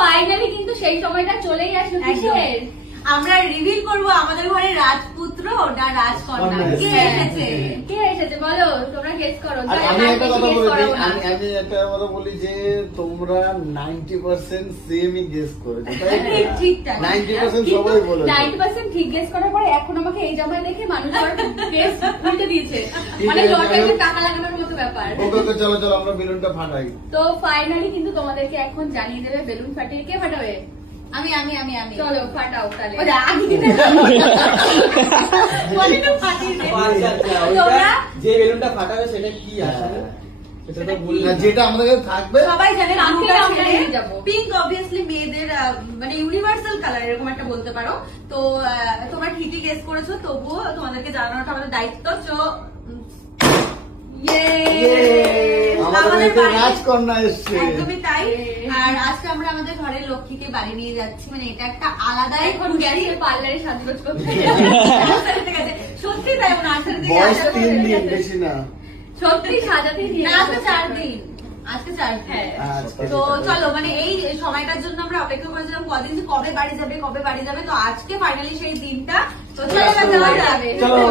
Finally কিন্তু সেই সময়টা চলেই আসলো। কিসের? আমরা রিভিল করব আমাদের ঘরে রাজপুত্র না রাজকন্যা কে এসেছে। কে এসেছে বলো, তোমরা গেস করো। আমি একটা কথা বলি, আমি একটা কথা বলি যে তোমরা 90% সেমই গেস করেছো, তাই না? ঠিকঠাক 90% সবাই বলেছে। 90% ঠিক গেস করার পরে এখন আমাকে এই জামায় দেখে মানুষ আবার গেস উল্টে দিয়েছে, মানে ঠিক আছে, লটারিতে চলো। টাকা লাগানোর মতো ব্যাপার। ওকে চলো চলো আমরা বেলুনটা ফাটাই। তো ফাইনালি কিন্তু তোমাদেরকে এখন জানিয়ে দেবে বেলুন ফাটিয়ে কে ফাটাবে। আমি আমি আমি আমি চলো ফাটাও তাহলে। ওরা আগে বলে তো ফাটিয়ে দে। তোমরা যে বেলুনটা ফাটাবে সেটা কি আসলে সেটা তো বলি না, যেটা আমাদের কাছে থাকবে সবাই জানে কাকে আমরা নিয়ে যাবো? পিঙ্ক অবভিয়াসলি মেয়েদের মানে ইউনিভার্সাল কালার এরকম একটা বলতে পারো। তো তোমরা ঠিকই গেস করেছো, তবুও তোমাদেরকে জানানোটা আমাদের দায়িত্ব। তো আমাদের বাড়িতে রাজকন্যা এসছে। একদমই তাই। Yay! আর আজকে আমরা আমাদের ঘরের লক্ষ্মীকে বাড়ি নিয়ে যাচ্ছি, মানে এটা একটা আলাদাই এখন গেছে পার্লারে সাজগোজ করতে। ঠিক আছে, সত্যি তাই নার্সারি থেকে বয়স আসা 3 দিন, বেশি না। সত্যি সাজাতেই দিয়ে না, আজকে 4 দিন। আজকে 4 দিন। হ্যাঁ। আজকে তো চলো, মানে এই সময়টার জন্য আমরা অপেক্ষা করেছিলাম কদিন, যে কবে বাড়ি যাবে কবে বাড়ি যাবে। তো আজকে ফাইনালি সেই দিনটা। তো চলো এবার যাওয়া যাবে। চলো।